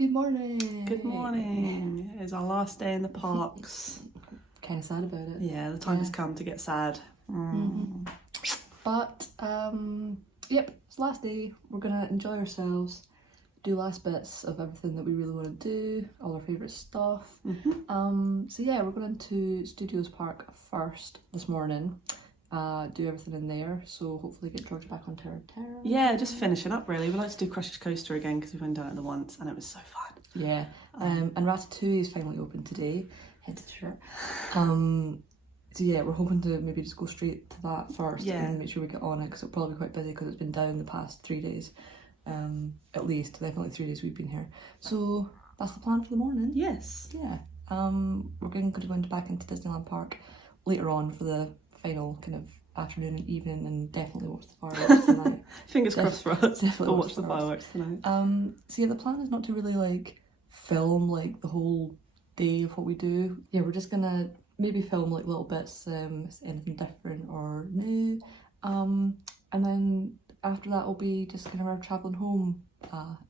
Good morning. Good morning. It's our last day in the parks. Kind of sad about it. Yeah, the time has come to get sad. But yep, it's the last day. We're gonna enjoy ourselves, do last bits of everything that we really want to do, all our favourite stuff. So yeah, we're going to Studios Park first this morning. Do everything in there, so hopefully get George back on Terra. Yeah, just finishing up really. We like to do Crush's Coaster again because we've only done it the once and it was so fun. Yeah, and Ratatouille is finally open today, hence the shirt. So yeah, we're hoping to maybe just go straight to that first and make sure we get on it because it'll probably be quite busy because it's been down the past 3 days. At least, definitely 3 days we've been here. So that's the plan for the morning. Yes. Yeah. We're going to go back into Disneyland Park later on for the final kind of afternoon and evening, and definitely watch the fireworks tonight. Fingers crossed for us. Definitely watch the fireworks tonight. So yeah, the plan is not to really like film like the whole day of what we do. Yeah, we're just gonna maybe film like little bits, anything different or new. And then after that will be just kind of our travelling home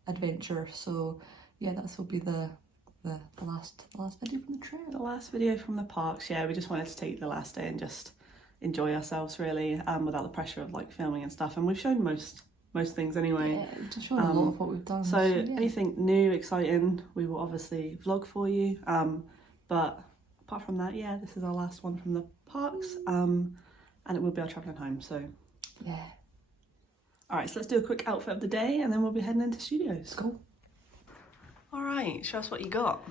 adventure. So yeah, this will be the last video from the trip. The last video from the parks. Yeah, we just wanted to take the last day and just enjoy ourselves really, without the pressure of like filming and stuff. And we've shown most things anyway. Yeah, we've just shown a lot of what we've done. So anything new, exciting, we will obviously vlog for you. But apart from that, yeah, this is our last one from the parks. And it will be our travelling home. So yeah. Alright, so let's do a quick outfit of the day and then we'll be heading into studios. Cool. Alright, show us what you got.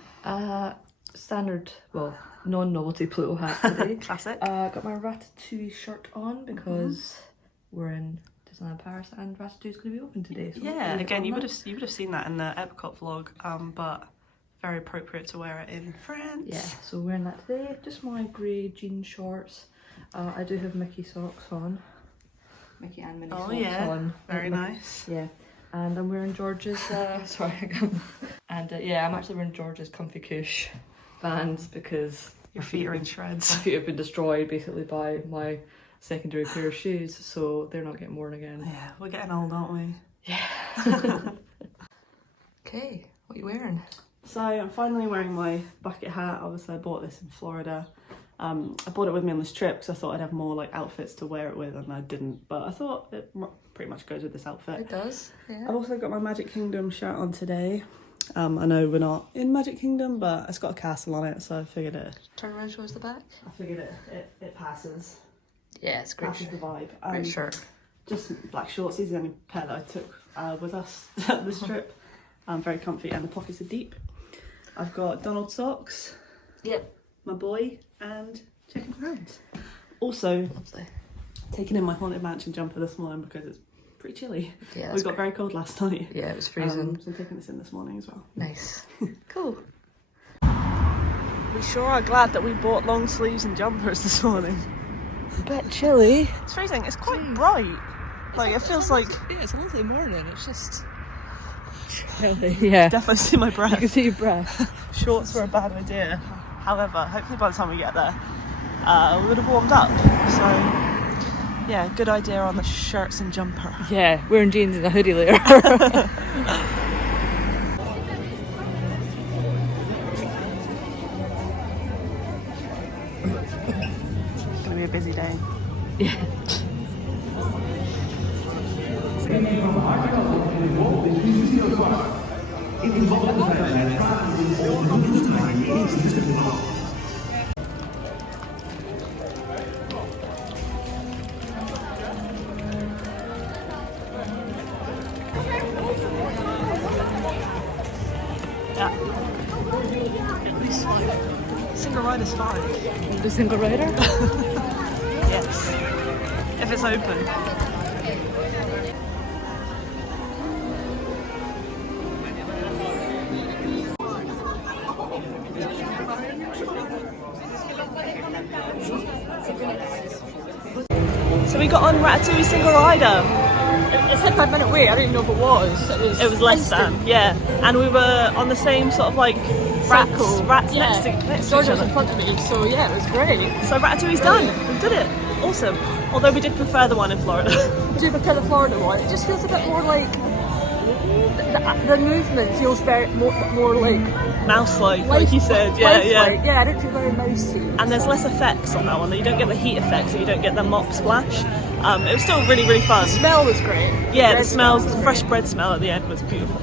Standard, well, non-novelty Pluto hat today. Classic. Got my Ratatouille shirt on because we're in Disneyland Paris and Ratatouille's going to be open today. So yeah, again, you would have seen that in the Epcot vlog, but very appropriate to wear it in France. Yeah, so wearing that today. Just my grey jean shorts. I do have Mickey socks on. Mickey and Minnie socks on. Very nice. Yeah. And I'm wearing George's, sorry, and yeah, I'm actually wearing George's Comfy Cush Vans because your feet are in shreds. My feet have been destroyed basically by my secondary pair of shoes, so they're not getting worn again. Yeah, we're getting old, aren't we? Yeah. Okay, what are you wearing? So I'm finally wearing my bucket hat. Obviously I bought this in Florida. I bought it with me on this trip because I thought I'd have more like outfits to wear it with, and I didn't, but I thought it pretty much goes with this outfit. It does, yeah. I've also got my Magic Kingdom shirt on today. I know we're not in Magic Kingdom, but it's got a castle on it, so I figured it... Turn around, show us the back. I figured it passes. Yeah, it's great. Passes the vibe. Great shirt. Just black shorts. These are the only pair that I took with us this trip. Very comfy, and the pockets are deep. I've got Donald socks. Yep. My boy, and chicken crowns. Also, taking in my Haunted Mansion jumper this morning because it's pretty chilly. Yeah, we got very cold last night. Yeah, it was freezing. So I'm taking this in this morning as well. Nice. Cool. We sure are glad that we bought long sleeves and jumpers this morning. A bit chilly. It's freezing. It's quite bright. Like it feels like... Yeah, it's a lovely morning. It's just... chilly. Yeah. Definitely see my breath. You can see your breath. Shorts were a bad idea. However, hopefully by the time we get there, we would have warmed up. So... yeah, good idea on the shirts and jumper. Yeah, wearing jeans and a hoodie later. It's gonna be a busy day. Yeah. At least 5. Single rider's 5. The single rider? Yes. If it's open. So we got on Ratatouille single rider. It said 5 minute wait, I didn't know if it was. It was less than, yeah. And we were on the same sort of like rats next to each George was other. in front of me, so yeah, it was great. So Ratatouille's done. We did it. Awesome. Although we did prefer the one in Florida. We do prefer the Florida one. It just feels a bit more like The movement feels very more like Mouse-like you said. Yeah. Yeah, I don't feel very mousy. And there's less effects on that one. You don't get the heat effects, so you don't get the mop splash. It was still really, really fun. The smell was great. Yeah, the smells, the fresh bread smell at the end was beautiful.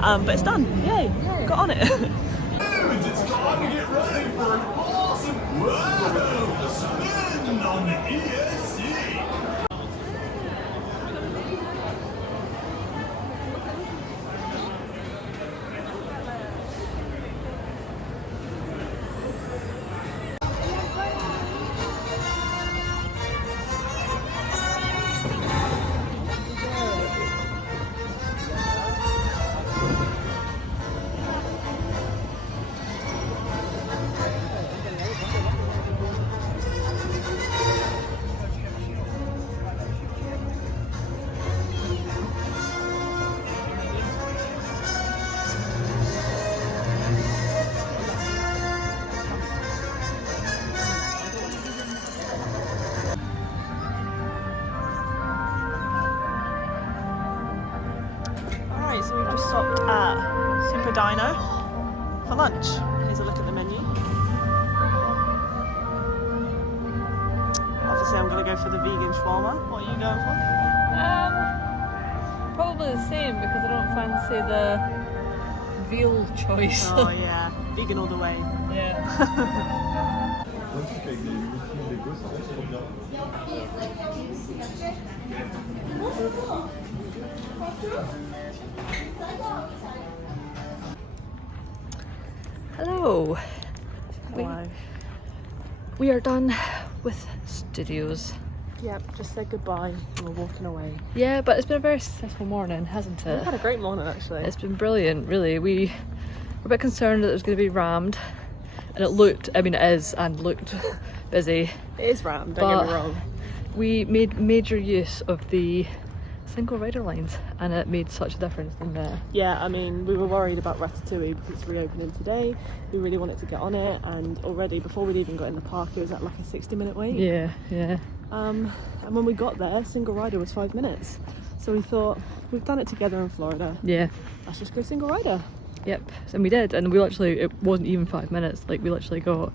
But it's done. Yay! Got on it. It's time to get ready for an awesome world spin on the ESC. Alright, so we've just stopped at Super Dino for lunch. Here's a look at the menu. Obviously I'm going to go for the vegan shawarma. What are you going for? Probably the same because I don't fancy the veal choice. Oh yeah, vegan all the way. Yeah. Hello. Hello. We are done with studios. Yep, just said goodbye and we're walking away. Yeah, but it's been a very successful morning, hasn't We've it? had a great morning actually. It's been brilliant, really. We were a bit concerned that it was going to be rammed, and it looked, I mean it is, and looked busy. It is rammed, don't get me wrong. We made major use of the single rider lines, and it made such a difference in there. Yeah, I mean, we were worried about Ratatouille because it's reopening today. We really wanted to get on it, and already before we'd even got in the park, it was at like a 60-minute wait. Yeah. And when we got there, single rider was 5 minutes. So we thought, we've done it together in Florida. Yeah. Let's just go single rider. Yep. And we did, and we literally, it wasn't even 5 minutes. Like, we literally got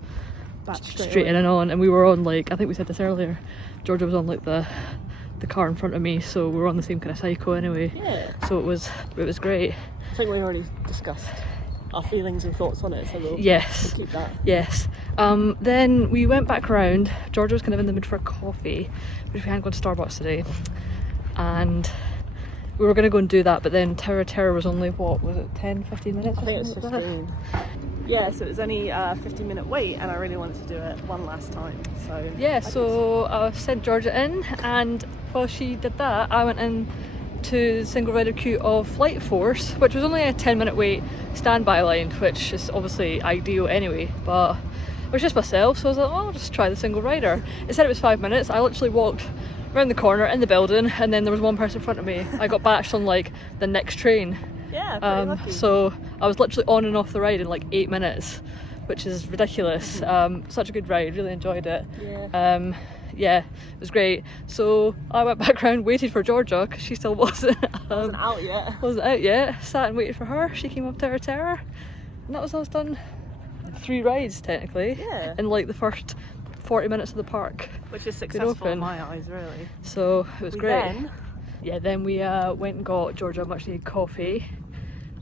Back straight in and on, and we were on, like, I think we said this earlier, Georgia was on like the car in front of me, so we were on the same kind of cycle anyway. Yeah. So it was great. I think we already discussed our feelings and thoughts on it, so we'll keep that. Yes. Then we went back round. Georgia was kind of in the mood for a coffee, which we hadn't gone to Starbucks today, and we were going to go and do that, but then Tower of Terror was only, what was it, 10-15 minutes? I think it was 15. Yeah, so it was only a 15-minute wait, and I really wanted to do it one last time. So yeah, so I sent Georgia in, and while she did that, I went in to the single rider queue of Flight Force, which was only a 10-minute wait standby line, which is obviously ideal anyway, but it was just myself, so I was like, oh, I'll just try the single rider. It said it was 5 minutes. I literally walked around the corner in the building, and then there was one person in front of me. I got batched on like the next train. Yeah, pretty lucky. So I was literally on and off the ride in like 8 minutes, which is ridiculous. Such a good ride, really enjoyed it. Yeah, it was great. So I went back round, waited for Georgia because she still wasn't out yet. Wasn't out yet. Sat and waited for her. She came up to her terror, and that was us done. 3 rides technically. Yeah. In like the first 40 minutes of the park, which is successful in my eyes, really. So it was great. Then we went and got Georgia a much needed coffee,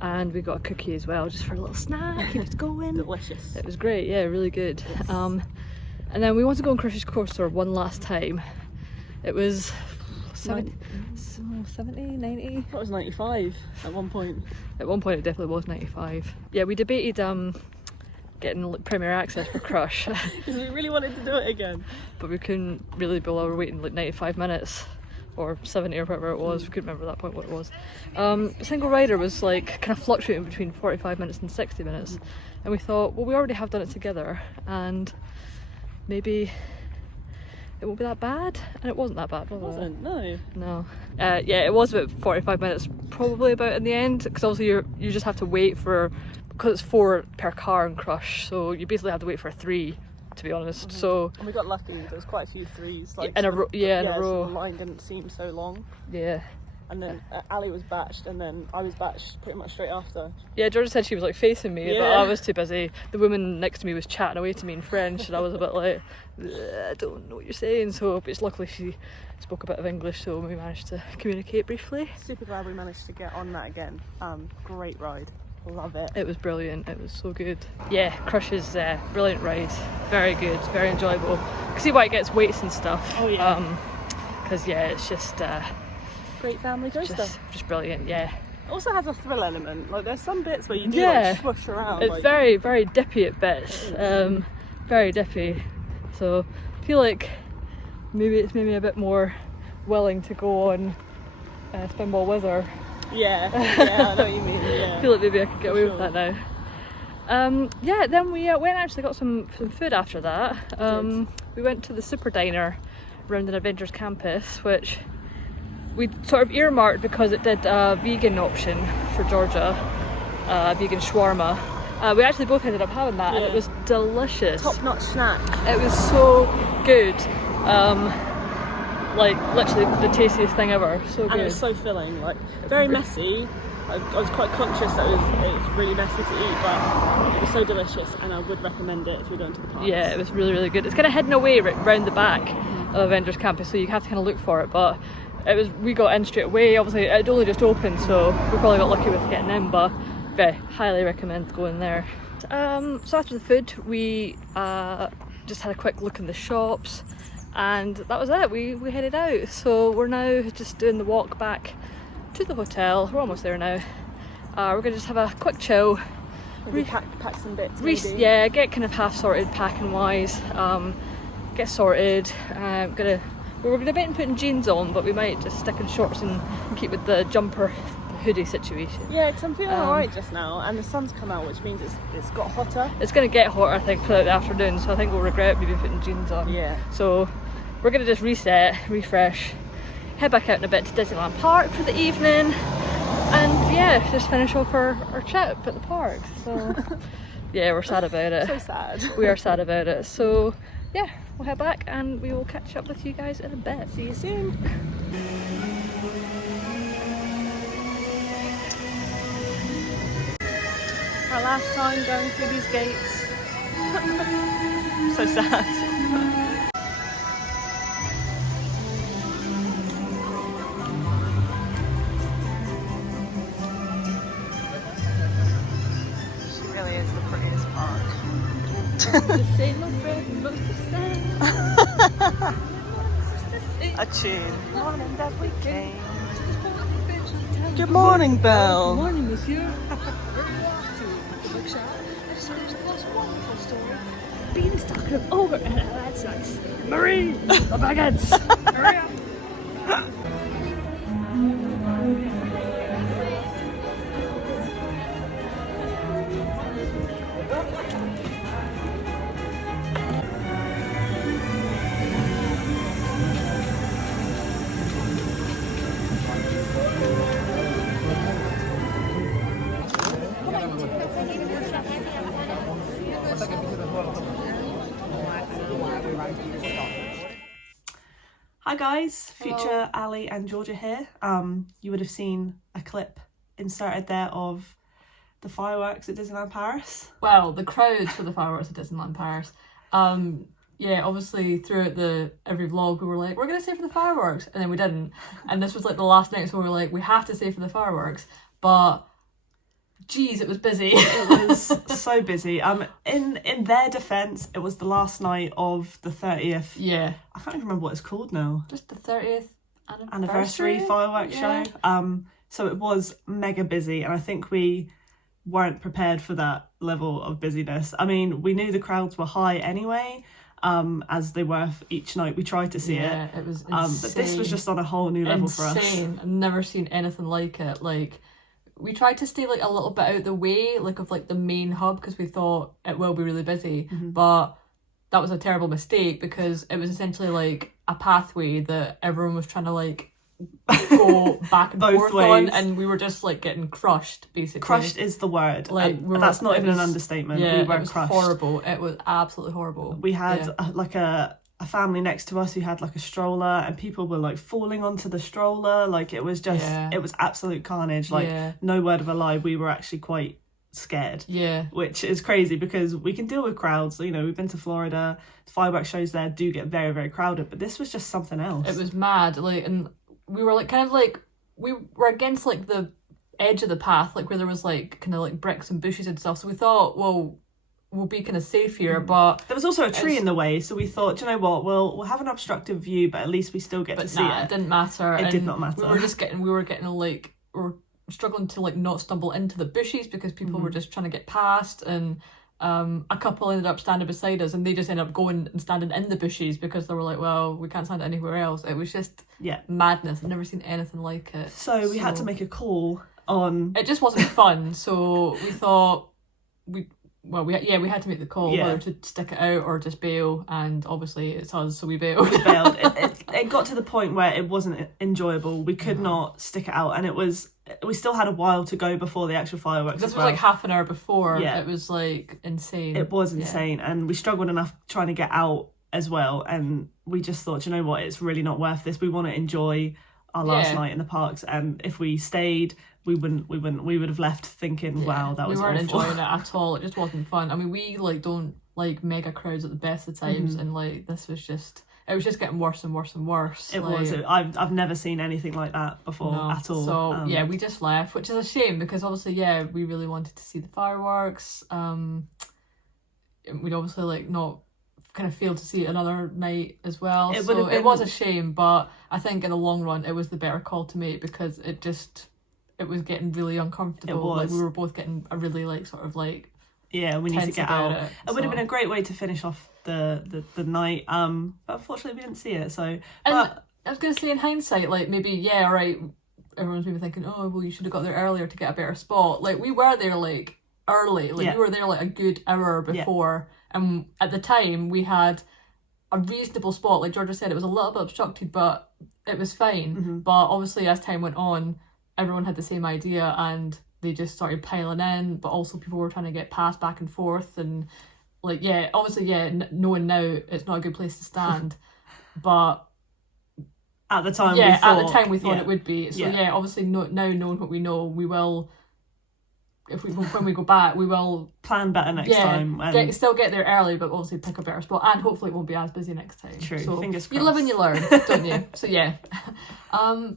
and we got a cookie as well, just for a little snack. Keep it going. Delicious. It was great. Yeah, really good. Yes. And then we wanted to go on Crush's Coaster one last time. It was 70, 90? That was 95 at one point. At one point it definitely was 95. Yeah, we debated getting Premier Access for Crush. Because we really wanted to do it again. But we couldn't really be over waiting like 95 minutes. Or 70 or whatever it was, we couldn't remember at that point what it was. Single rider was like kind of fluctuating between 45 minutes and 60 minutes. And we thought, well, we already have done it together, and maybe it won't be that bad. And it wasn't that bad, was it? It wasn't, no. No. Yeah, it was about 45 minutes, probably about in the end, because obviously you just have to wait for, because it's 4 per car in Crush, so you basically have to wait for 3, to be honest. So and we got lucky, there was quite a few 3s, like in a row. Yeah, in a so row. the line didn't seem so long. Yeah, and then Ali was batched, and then I was batched pretty much straight after. Yeah, Georgia said she was like facing me, but I was too busy. The woman next to me was chatting away to me in French, and I was a bit like, I don't know what you're saying. So, but luckily she spoke a bit of English, so we managed to communicate briefly. Super glad we managed to get on that again. Great ride. Love it. It was brilliant. It was so good. Yeah, Crush's brilliant ride. Very good. Very enjoyable. You can see why it gets weights and stuff. Oh yeah. Because it's just great family coaster. Just brilliant. Yeah. It also has a thrill element. Like there's some bits where you do like swoosh around. It's like... very, very dippy at bits. Very dippy. So I feel like maybe it's made me a bit more willing to go on Spinball with her. Yeah, I know what you mean. Yeah. I feel like maybe I could get away with that now. Yeah, then we went and actually got some food after that. We went to the super diner around an Avengers Campus, which we sort of earmarked because it did a vegan option for Georgia, vegan shawarma. We actually both ended up having that, and it was delicious. Top-notch snack. It was so good. Like literally the tastiest thing ever. So good. And it was so filling. Like very messy. I was quite conscious that it was really messy to eat, but it was so delicious, and I would recommend it if you're going to the park. Yeah, it was really, really good. It's kind of hidden away round the back of Avengers Campus, so you have to kind of look for it, but we got in straight away. Obviously it only just opened, so we probably got lucky with getting in, but very highly recommend going there. So after the food we just had a quick look in the shops, and that was it. We headed out, so we're now just doing the walk back to the hotel. We're almost there now. We're gonna just have a quick chill, maybe pack some bits, maybe. Yeah, get kind of half sorted packing wise, get sorted. We're gonna debate putting jeans on, but we might just stick in shorts and keep with the jumper hoodie situation. Yeah, because I'm feeling alright just now, and the sun's come out, which means it's got hotter. It's gonna get hotter, I think, throughout the afternoon, so I think we'll regret maybe putting jeans on. Yeah. So we're gonna just reset, refresh, head back out in a bit to Disneyland Park for the evening, and yeah, just finish off our trip at the park. So yeah, we're sad about it. So sad. We are sad about it. So yeah, we'll head back and we will catch up with you guys in a bit. See you soon. Our last time going through these gates. So sad. A tune. Morning that we came. Good morning, Belle. Good morning, monsieur. Where are you off to? The bookshop. I just finished the most wonderful story. Beans talking over. That's nice. Marie, the baguettes. Hurry up. Hi guys, future Ali and Georgia here. You would have seen a clip inserted there of the fireworks at Disneyland Paris. Well, the crowd for the fireworks at Disneyland Paris. Yeah, obviously throughout every vlog we were like, we're gonna stay for the fireworks, and then we didn't. And this was like the last night, so we were like, we have to stay for the fireworks. But geez, it was busy. It was so busy. In their defence, it was the last night of the 30th. Yeah. I can't even remember what it's called now. Just the 30th anniversary fireworks show. So it was mega busy, and I think we weren't prepared for that level of busyness. I mean, we knew the crowds were high anyway, as they were each night. We tried to see it. Yeah, it was insane. But this was just on a whole new level for us. I've never seen anything like it. Like, we tried to stay like a little bit out the way, like of like the main hub, because we thought it will be really busy. But that was a terrible mistake, because it was essentially like a pathway that everyone was trying to like go back and Both forth ways. on, and we were just like getting crushed, basically. Crushed is the word. Like, that's not even an understatement. Yeah, we were it was crushed. horrible. It was absolutely horrible. We had like a a family next to us who had like a stroller, and people were like falling onto the stroller. Like it was just, it was absolute carnage. Like no word of a lie, we were actually quite scared. Yeah. Which is crazy because we can deal with crowds. You know, we've been to Florida, fireworks shows there do get very, very crowded, but this was just something else. It was mad. Like, and we were like kind of like, we were against like the edge of the path, like where there was like kind of like bricks and bushes and stuff. So we thought, well, we'll be kind of safe here, but there was also a tree in the way, so we thought, do you know what, we'll have an obstructive view, but at least we still get to see it. It didn't matter. It did not matter. We were getting like, we were struggling to like not stumble into the bushes because people were just trying to get past, and a couple ended up standing beside us, and they just ended up going and standing in the bushes because they were like, well, we can't stand anywhere else. It was just madness. I've never seen anything like it. So we had to make a call on... It just wasn't fun, so we thought we had to make the call whether to stick it out or just bail, and obviously it's us, so we bailed. It got to the point where it wasn't enjoyable. We could not stick it out, and we still had a while to go before the actual fireworks. This was like half an hour before. It was like insane. It was insane, and we struggled enough trying to get out as well, and we just thought, you know what, it's really not worth this. We want to enjoy our last night in the parks, and if we stayed, we would have left thinking, wow, that was awful. We weren't enjoying it at all. It just wasn't fun. I mean, we like don't like mega crowds at the best of times, and like this was just, it was just getting worse and worse and worse. It was. I've never seen anything like that before at all. So we just left, which is a shame because obviously we really wanted to see the fireworks. We'd obviously like not kind of failed to see it another night as well. It was a shame, but I think in the long run it was the better call to make because it was getting really uncomfortable. It was. Like we were both getting a really like sort of like we need to get out. It would have been a great way to finish off the night. But unfortunately we didn't see it. So I was gonna say in hindsight, like maybe alright, everyone's maybe thinking, oh well, you should have got there earlier to get a better spot. Like we were there like early, like we were there like a good hour before, and at the time we had a reasonable spot. Like Georgia said, it was a little bit obstructed, but it was fine. But obviously as time went on, everyone had the same idea and they just started piling in, but also people were trying to get past back and forth, and like obviously knowing now it's not a good place to stand, but at the time we thought it would be. So obviously now knowing what we know, we will, when we go back, we will plan better next time. And still get there early, but obviously pick a better spot, and hopefully it won't be as busy next time. True. So fingers crossed. You live and you learn, don't you? So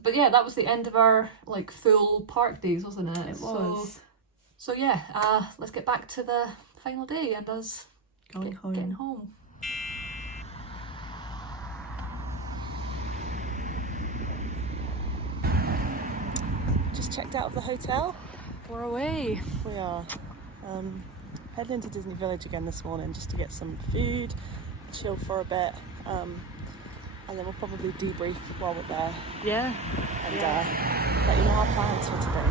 but that was the end of our like full park days, wasn't it? It was. So let's get back to the final day and us getting home. Just checked out of the hotel. We're away. We are heading into Disney Village again this morning just to get some food, chill for a bit, and then we'll probably debrief while we're there. And let you know our plans for today.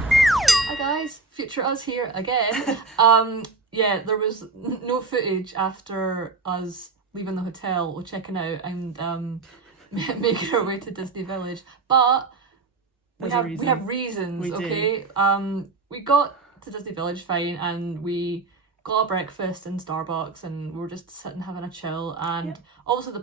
Hi guys, future us here again. There was no footage after us leaving the hotel or checking out and making our way to Disney Village, but we have reasons. We got to Disney Village fine, and we got a breakfast in Starbucks, and we were just sitting having a chill. And obviously the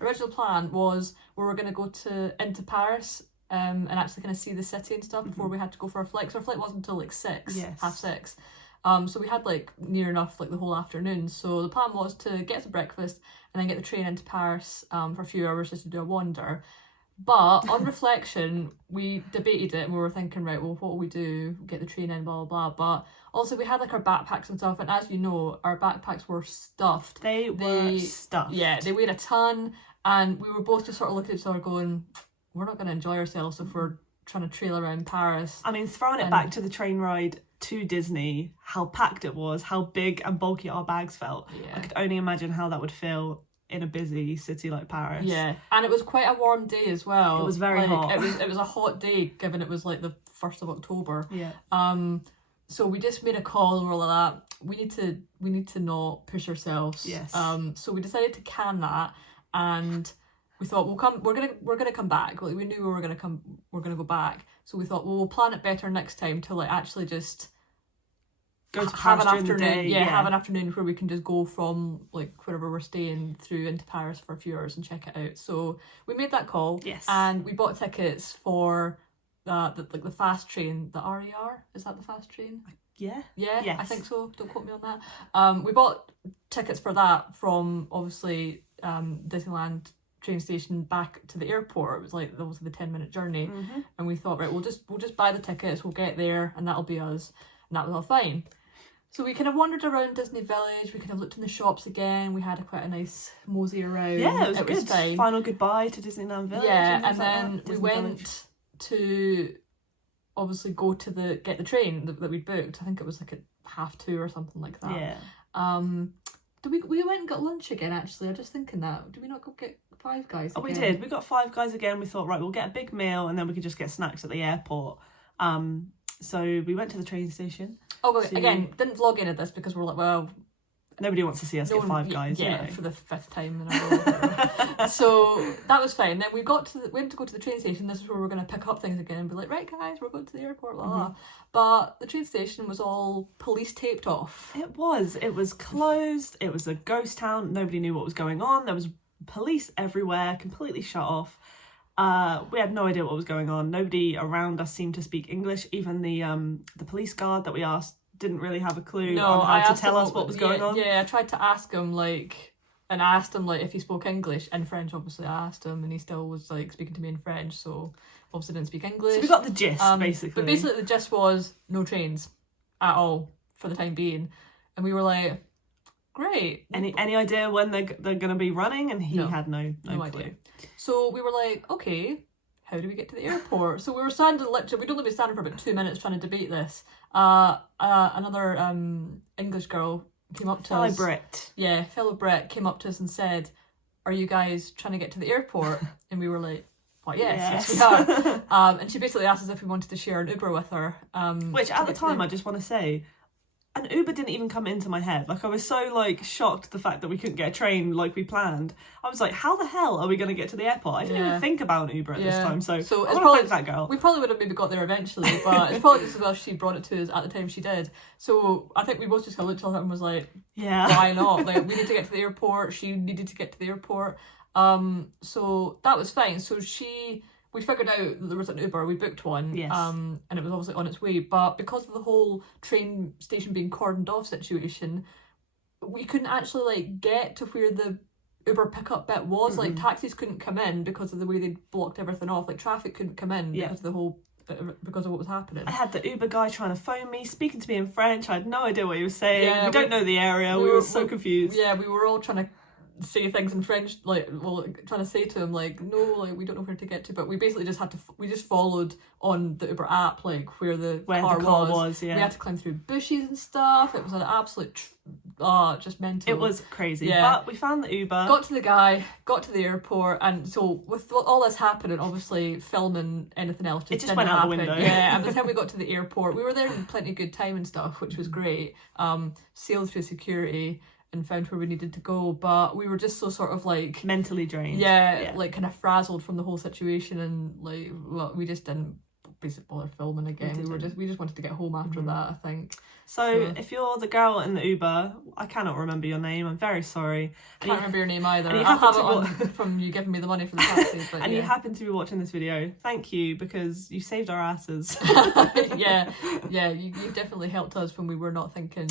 original plan was we were going to go into Paris and actually kind of see the city and stuff before we had to go for our flight. So our flight wasn't until like 6:30. So we had like near enough like the whole afternoon. So the plan was to get some breakfast and then get the train into Paris for a few hours just to do a wander. But on reflection, we debated it and we were thinking, right, well, what will we do? Get the train in, blah, blah, blah. But also we had like our backpacks and stuff. And as you know, our backpacks were stuffed. They were stuffed. Yeah, they weighed a ton. And we were both just sort of looking at each other going, we're not going to enjoy ourselves if we're trying to trail around Paris. I mean, throwing it back to the train ride to Disney, how packed it was, how big and bulky our bags felt. Yeah. I could only imagine how that would feel in a busy city like Paris. Yeah, and it was quite a warm day as well. It was very hot. It was a hot day, given it was like the 1st of October. Yeah. So we just made a call and we were like that. We need to not push ourselves. Yes. So we decided to can that, and we thought we're gonna come back. Like we knew we were gonna go back. So we thought, well, we'll plan it better next time to like actually just go to have Paris an during the afternoon. day. Yeah, have an afternoon where we can just go from like wherever we're staying through into Paris for a few hours and check it out. So we made that call. Yes. And we bought tickets for the fast train, the RER. Is that the fast train? Yeah. Yeah, Yes. I think so. Don't quote me on that. We bought tickets for that from obviously Disneyland train station back to the airport. It was like obviously the 10-minute journey, and we thought, right, we'll just buy the tickets, we'll get there, and that'll be us, and that was all fine. So we kind of wandered around Disney Village. We kind of looked in the shops again. We had quite a nice mosey around. Yeah, it was it good. Was fine. Final goodbye to Disneyland Village. Yeah, and then we went Village. to obviously go to get the train that we booked. I think it was like at 2:30 or something like that. Yeah. We went and got lunch again, actually. I'm just thinking that. Did we not go get Five Guys again? Oh, we did. We got Five Guys again. We thought, right, we'll get a big meal and then we could just get snacks at the airport. So we went to the train station. Oh, well, again, didn't vlog any of this because we're like, well... Nobody wants to see us get Five Guys, yeah, you know. for the 5th time in a row. So that was fine. Then we went to go to the train station. This is where we're going to pick up things again and be like, right, guys, we're going to the airport, blah, blah. But the train station was all police taped off. It was closed. It was a ghost town. Nobody knew what was going on. There was police everywhere, completely shut off. We had no idea what was going on. Nobody around us seemed to speak English. Even the police guard that we asked didn't really have a clue on how to tell us what was going on. Yeah, I tried to ask him if he spoke English in French. Obviously, I asked him, and he still was like speaking to me in French. So obviously didn't speak English. So we got the gist, basically. But basically, the gist was no trains at all for the time being, and we were like, great. Any idea when they're going to be running? And he had no clue. Idea. So we were like, okay, how do we get to the airport? So we were standing literally, we'd only been standing for about 2 minutes trying to debate this. Another English girl came up to us. Fellow Brit came up to us and said, are you guys trying to get to the airport? And we were like, well, yes we are. And she basically asked us if we wanted to share an Uber with her. Which at the time, I just want to say, an Uber didn't even come into my head. Like, I was so like shocked at the fact that we couldn't get a train like we planned. I was like, how the hell are we going to get to the airport? I didn't even think about an Uber at this time. So it's I want to probably thank that girl. We probably would have maybe got there eventually, but it's probably just as well she brought it to us at the time she did. So I think we both just kind of looked at her and was like, why not? Like, we need to get to the airport. She needed to get to the airport. So that was fine. So we figured out that there was an Uber, we booked one, and it was obviously on its way, but because of the whole train station being cordoned off situation, we couldn't actually like get to where the Uber pickup bit was. Like, taxis couldn't come in because of the way they blocked everything off. Like, traffic couldn't come in because of what was happening. I had the Uber guy trying to phone me, speaking to me in French. I had no idea what he was saying. Yeah, we don't know the area. We were so confused. Yeah, we were all trying to say things in French, trying to say to him, like, no, like, we don't know where to get to, but we basically just followed on the Uber app, like, where the car was. Yeah. We had to climb through bushes and stuff. It was an absolute, just mental. It was crazy. Yeah. But we found the Uber. Got to the guy, got to the airport, and so with all this happening, obviously filming anything else just didn't went out happen. the window. Yeah, and by the time we got to the airport, we were there in plenty of good time and stuff, which was great. Sailed through security and found where we needed to go, but we were just so sort of like mentally drained. Yeah, like kind of frazzled from the whole situation, and like, well, we just didn't basically bother filming again. We just wanted to get home after that, I think. So if you're the girl in the Uber, I cannot remember your name. I'm very sorry. Can't remember your name either. I have it on from you giving me the money for the taxi. But and you happen to be watching this video. Thank you, because you saved our asses. yeah, you definitely helped us when we were not thinking.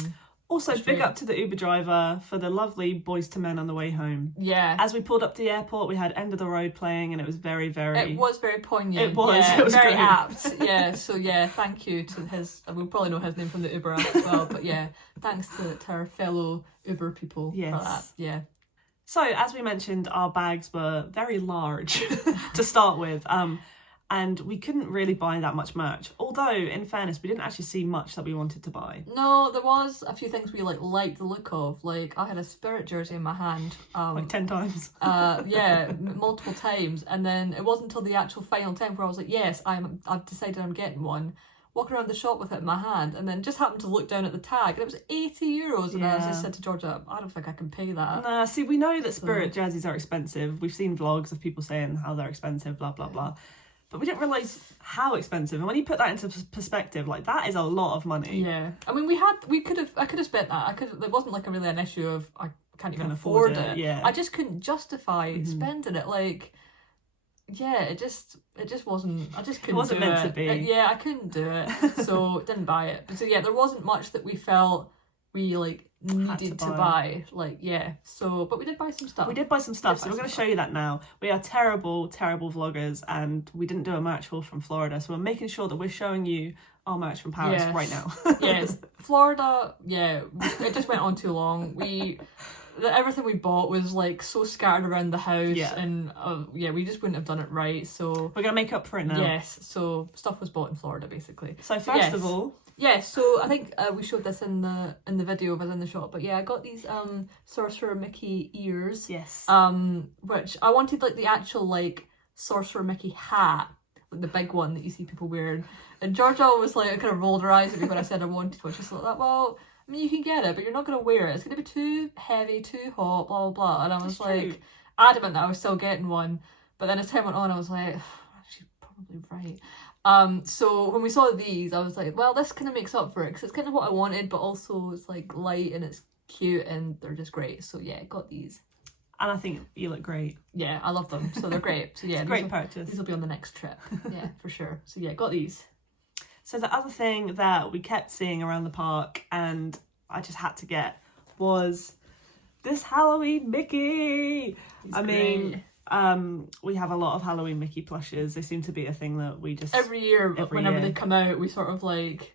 Also, big up to the Uber driver for the lovely Boys to Men on the way home. Yeah. As we pulled up to the airport, we had End of the Road playing, and it was very, very... It was very poignant. It was. Yeah, it was very great. apt. Yeah, so yeah, thank you to his... We'll probably know his name from the Uber app as well, but yeah, thanks to our fellow Uber people for that. Yeah. So, as we mentioned, our bags were very large to start with. And we couldn't really buy that much merch. Although, in fairness, we didn't actually see much that we wanted to buy. No, there was a few things we liked the look of. Like, I had a Spirit jersey in my hand. Like 10 times. Yeah, multiple times. And then it wasn't until the actual final time where I was like, yes, I've decided I'm getting one. Walking around the shop with it in my hand, and then just happened to look down at the tag, and it was €80. And I just said to Georgia, I don't think I can pay that. Nah, see, we know that Spirit jerseys are expensive. We've seen vlogs of people saying how they're expensive, blah, blah, blah. but we didn't realise how expensive. And when you put that into perspective, like that is a lot of money. Yeah, I mean, I could have spent that. It wasn't like really an issue of I can't even afford it. Yeah, I just couldn't justify spending it. Like, yeah, it just wasn't. I just couldn't. It wasn't do meant it. to be. Yeah, I couldn't do it, so didn't buy it. But so yeah, there wasn't much that we felt we like needed to buy. Like, yeah. So, but we did buy some stuff. We did buy some stuff, so we're going to show you that now. We are terrible vloggers, and we didn't do a merch haul from Florida, so we're making sure that we're showing you our merch from Paris right now. Yes, Florida. Yeah, it just went on too long. Everything we bought was like so scattered around the house, and we just wouldn't have done it right. So we're gonna make up for it now. Yes, so stuff was bought in Florida basically. So first of all, so I think we showed this in the video of us in the shop. But yeah, I got these Sorcerer Mickey ears. Yes. Which I wanted like the actual like Sorcerer Mickey hat, like the big one that you see people wearing. And Georgia was like kind of rolled her eyes at me when I said I wanted one. She's like that. Well, I mean, you can get it, but you're not going to wear it. It's going to be too heavy, too hot, blah, blah, blah. And I was like, adamant that I was still getting one. But then as time went on, I was like, she's probably right. So when we saw these, I was like, well, this kind of makes up for it. Because it's kind of what I wanted, but also it's like light and it's cute and they're just great. So yeah, got these. And I think you look great. Yeah, I love them. So they're great. So yeah, great purchase. These will be on the next trip. Yeah, for sure. So yeah, got these. So the other thing that we kept seeing around the park and I just had to get was this Halloween Mickey. I mean, we have a lot of Halloween Mickey plushes. They seem to be a thing that we just... Every year, whenever they come out, we sort of like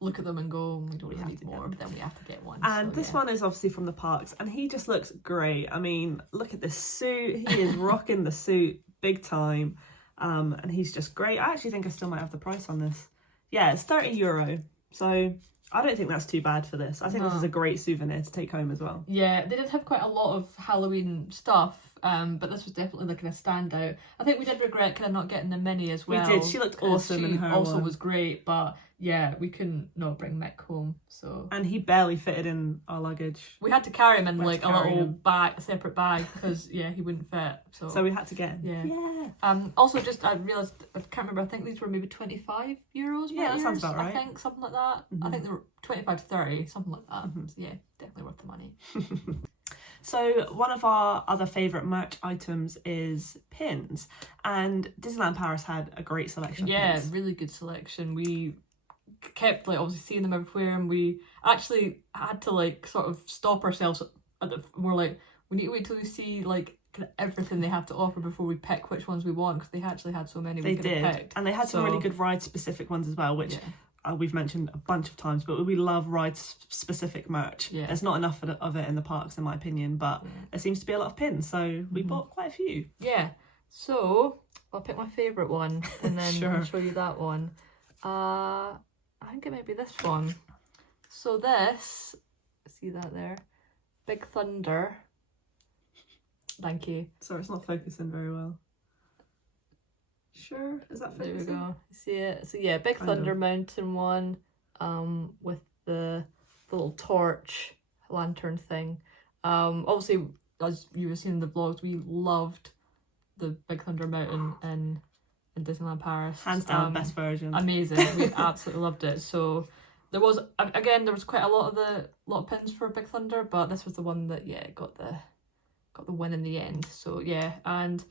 look at them and go, we don't really need more, but then we have to get one. And this one is obviously from the parks and he just looks great. I mean, look at this suit. He is rocking the suit big time. And he's just great. I actually think I still might have the price on this. Yeah, it's €30. So I don't think that's too bad for this. I think this is a great souvenir to take home as well. Yeah, they did have quite a lot of Halloween stuff, but this was definitely like a standout. I think we did regret kind of not getting the mini as well. We did. She looked awesome in her one. Also was great, but yeah, we couldn't not bring Mick home. So and he barely fitted in our luggage. We had to carry him in like a little bag, a separate bag, because yeah, he wouldn't fit. So we had to get him. Yeah. Also, just I realised I can't remember. I think these were maybe €25. Yeah, that sounds about right. I think something like that. I think they were 25 to 30, something like that. So yeah, definitely worth the money. So one of our other favourite merch items is pins, and Disneyland Paris had a great selection of pins. Yeah, really good selection. We kept like obviously seeing them everywhere, and we actually had to like sort of stop ourselves we're like, we need to wait till we see like kind of everything they have to offer before we pick which ones we want, because they actually had so many we could have picked. And they had some really good ride specific ones as well, which we've mentioned a bunch of times, but we love ride specific merch. There's not enough of it in the parks in my opinion, but there seems to be a lot of pins, so we bought quite a few. Yeah, so I'll pick my favourite one and then I'll show you that one. I think it might be this one. So this, see that there? Big Thunder. Thank you. Sorry, it's not focusing very well. Sure, is that focusing? There we go. See it? So yeah, Big Thunder Mountain one, with the little torch lantern thing. Obviously, as you were seeing in the vlogs, we loved the Big Thunder Mountain in Disneyland Paris. Hands down, best version. Amazing. We absolutely loved it. So there was quite a lot of pins for Big Thunder, but this was the one that got the win in the end. So yeah, and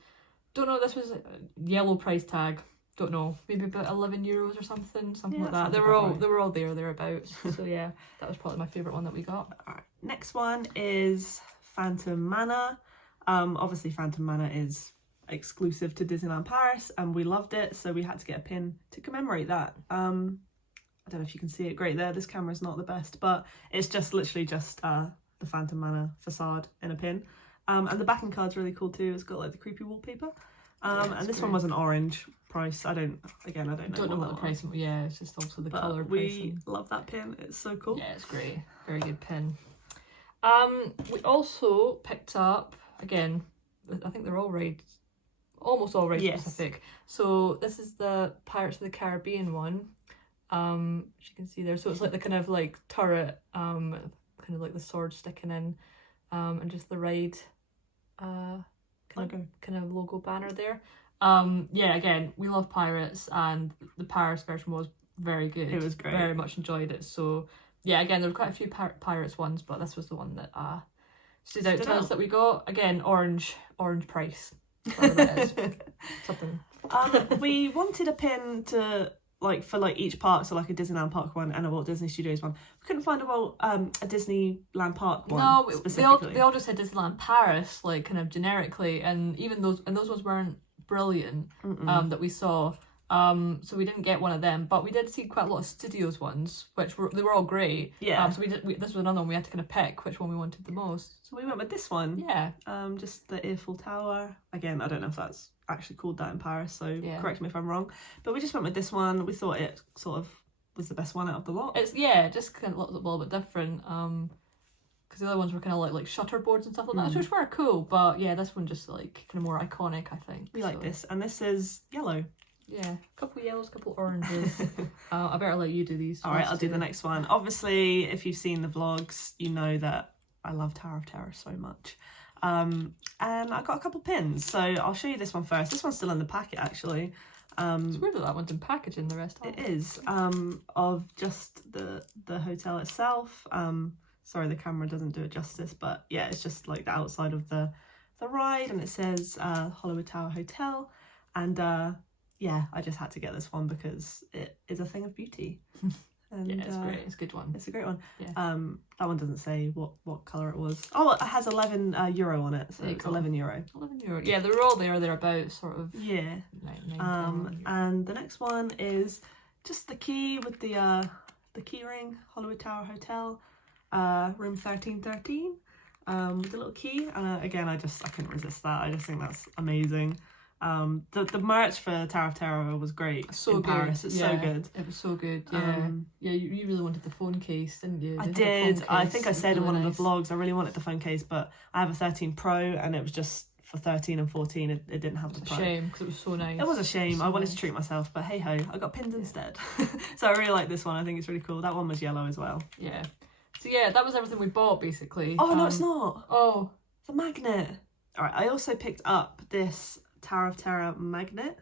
don't know, this was a yellow price tag. Don't know, maybe about €11 or something like that. They were all thereabouts. So yeah, that was probably my favourite one that we got. Alright, next one is Phantom Manor. Obviously Phantom Manor is exclusive to Disneyland Paris and we loved it, so we had to get a pin to commemorate that. I don't know if you can see it great there, this camera's not the best, but it's just literally just the Phantom Manor facade in a pin. And the backing card's really cool too. It's got like the creepy wallpaper. And this one was an orange price. I don't know what the price. Yeah, it's just also the colour. We love that pin. It's so cool. Yeah, it's great. Very good pin. We also picked up, again, I think they're almost all ride specific. So this is the Pirates of the Caribbean one. As you can see there. So it's like the kind of like turret, kind of like the sword sticking in, and just the ride kind of logo banner there. Yeah, again, we love pirates, and the Paris version was very good. It was great. Very much enjoyed it. So yeah, again, there were quite a few pirates ones, but this was the one that stood out to us that we got. Again, orange price. Whatever that is. Something. We wanted a pin to for each park, so like a Disneyland Park one and a Walt Disney Studios one. We couldn't find a Disneyland Park one. No, specifically. they all just said Disneyland Paris, like kind of generically, and even those ones weren't brilliant. That we saw. So we didn't get one of them, but we did see quite a lot of studios ones, which they were all great. Yeah. So this was another one we had to kind of pick which one we wanted the most. So we went with this one. Yeah. Just the Eiffel Tower. Again, I don't know if that's actually called that in Paris, so correct me if I'm wrong. But we just went with this one. We thought it sort of was the best one out of the lot. It's just kind of a little bit different. Because the other ones were kind of like shutter boards and stuff like that, which were cool. But yeah, this one just like kind of more iconic, I think. We like this, and this is yellow. Yeah, a couple yellows, a couple oranges. I better let you do these. All right, I'll do the next one. Obviously, if you've seen the vlogs, you know that I love Tower of Terror so much. And I got a couple pins, so I'll show you this one first. This one's still in the packet, actually. It's weird that one's in packaging, the rest aren't. It is, of just the hotel itself. Sorry, the camera doesn't do it justice, but yeah, it's just like the outside of the ride, and it says Hollywood Tower Hotel, and yeah, I just had to get this one because it is a thing of beauty. And, yeah, it's great. It's a good one. It's a great one. Yeah. That one doesn't say what colour it was. Oh, it has €11 on it, so it's €11. €11. Yeah, they're all thereabouts, sort of. Yeah. And the next one is just the key with the key ring, Hollywood Tower Hotel, room 1313, with the little key. And again, I couldn't resist that. I just think that's amazing. The merch for Tower of Terror was great. In Paris. It's so good. It was so good. Yeah, you really wanted the phone case, didn't you? I did. I think I said in one of the vlogs I really wanted the phone case, but I have a 13 Pro, and it was just for 13 and 14. It didn't have the Pro. It's a shame because it was so nice. It was a shame. I wanted to treat myself, but hey ho, I got pins instead. So I really like this one. I think it's really cool. That one was yellow as well. Yeah. So yeah, that was everything we bought basically. Oh no, it's not. Oh, the magnet. All right, I also picked up this Tower of Terror magnet.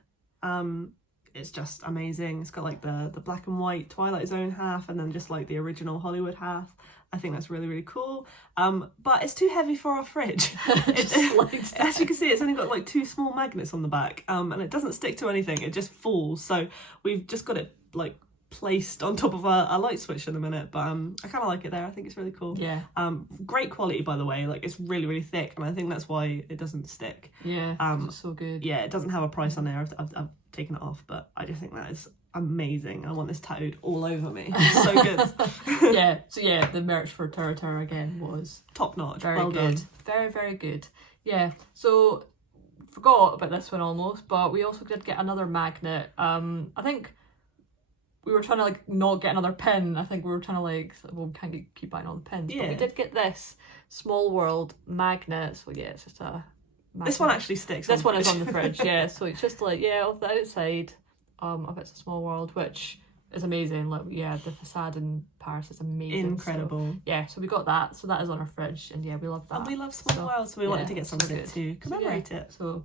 It's just amazing. It's got like the black and white Twilight Zone half, and then just like the original Hollywood half. I think that's really, really cool. But it's too heavy for our fridge. As you can see, it's only got like 2 small magnets on the back, and it doesn't stick to anything. It just falls. So we've just got it like placed on top of our light switch in a minute, but I kind of like it there. I think it's really cool. Yeah. Great quality, by the way. Like, it's really, really thick, and I think that's why it doesn't stick. Yeah. It's so good. Yeah, it doesn't have a price on there. I've taken it off, but I just think that is amazing. I want this tattooed all over me. It's so good. Yeah. So yeah, the merch for Tower of Terror again was top notch. Very well good. Done. Very, very good. Yeah. So forgot about this one almost, but we also did get another magnet. I think we were trying to like not get another pin. I think we were trying to like, well, we can't keep buying all the pins. Yeah. But we did get this Small World magnet. So yeah, it's just a magnet. This one actually sticks. This one is on the fridge, yeah. So it's just like, yeah, off the outside of It's a Small World, which is amazing. Like, yeah, the facade in Paris is amazing. Incredible. So, yeah, so we got that. So that is on our fridge, and yeah, we love that. And we love Small World, so we wanted to get some of it to commemorate it. So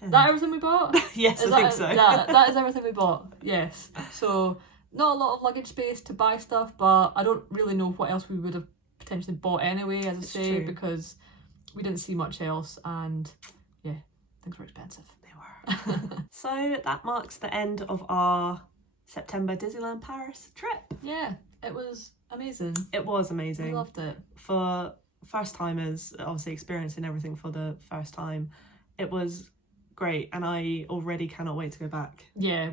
is that everything we bought? Yes, I think so. That is everything we bought. Yes. So not a lot of luggage space to buy stuff, but I don't really know what else we would have potentially bought anyway, as I say, true. because we didn't see much else, and yeah, things were expensive. They were. So that marks the end of our September Disneyland Paris trip. Yeah, it was amazing. It was amazing. We loved it. For first timers, obviously experiencing everything for the first time, it was great, and I already cannot wait to go back. Yeah,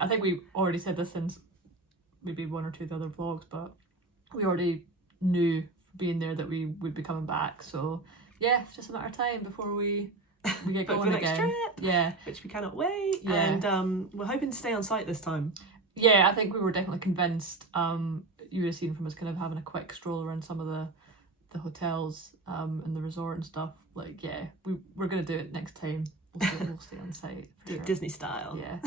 I think we already said this in maybe 1 or 2 of the other vlogs, but we already knew being there that we would be coming back. So yeah, it's just a matter of time before we get going for the next again. trip, yeah, which we cannot wait. Yeah. And we're hoping to stay on site this time. Yeah, I think we were definitely convinced. You would have seen from us kind of having a quick stroll around some of the hotels and the resort and stuff. Like, yeah, we're gonna do it next time. We'll stay on site. Do it Disney style. Yeah.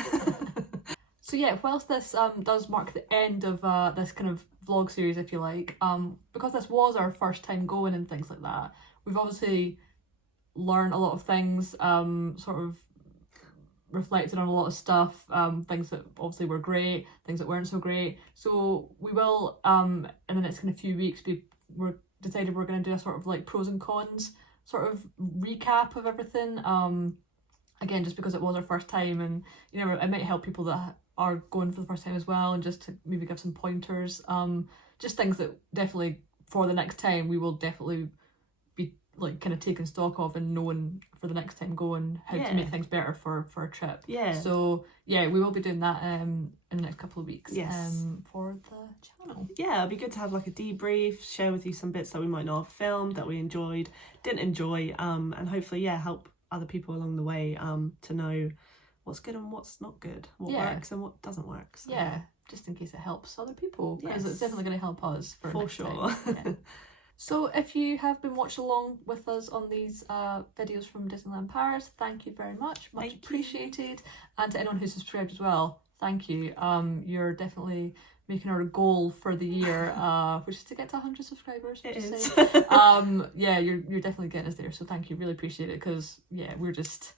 So yeah, whilst this does mark the end of this kind of vlog series, if you like, because this was our first time going and things like that, we've obviously learned a lot of things, sort of reflected on a lot of stuff, things that obviously were great, things that weren't so great. So we will, in the next kind of few weeks, we're decided we're going to do a sort of like pros and cons sort of recap of everything. Again, just because it was our first time, and you know, it might help people that are going for the first time as well, and just to maybe give some pointers. Just things that definitely for the next time we will definitely be like kind of taking stock of and knowing for the next time going how to make things better for a trip. Yeah. So yeah, we will be doing that in the next couple of weeks. Yes. For the channel. Yeah, it'd be good to have like a debrief, share with you some bits that we might not have filmed, that we enjoyed, didn't enjoy, and hopefully help other people along the way to know what's good and what's not good, what works and what doesn't work. So. Yeah, just in case it helps other people, because it's definitely going to help us for sure. Time. Yeah. So if you have been watching along with us on these videos from Disneyland Paris, thank you very much, much appreciated. And to anyone who subscribed as well, thank you. You're definitely making our goal for the year, which is to get to 100 subscribers. It is. Yeah, you're definitely getting us there, so thank you, really appreciate it, because yeah, we're just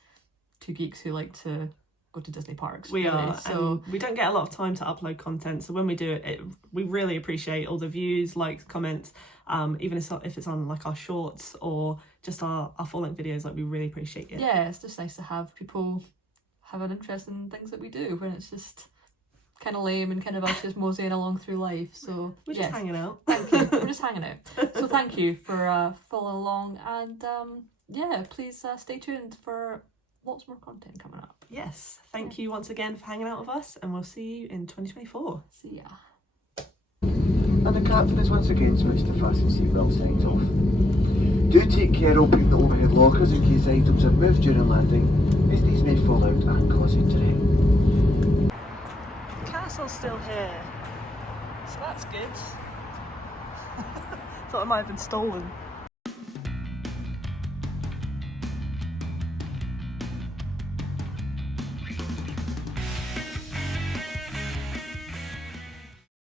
two geeks who like to go to Disney parks. We really. are, so and we don't get a lot of time to upload content, so when we do it, we really appreciate all the views, likes, comments, even if it's on like our shorts or just our full-length videos. Like, we really appreciate it. Yeah, it's just nice to have people have an interest in things that we do when it's just kind of lame and kind of us just moseying along through life. So we're just hanging out. Thank you. We're just hanging out. So thank you for following along, and yeah, please stay tuned for lots more content coming up. Yes, thank you once again for hanging out with us, and we'll see you in 2024. See ya. And the captain is once again switched to fasten seatbelt signs off. Do take care opening the overhead lockers in case items are moved during landing, as these may fall out and cause injury. The castle's still here, so that's good. Thought it might have been stolen.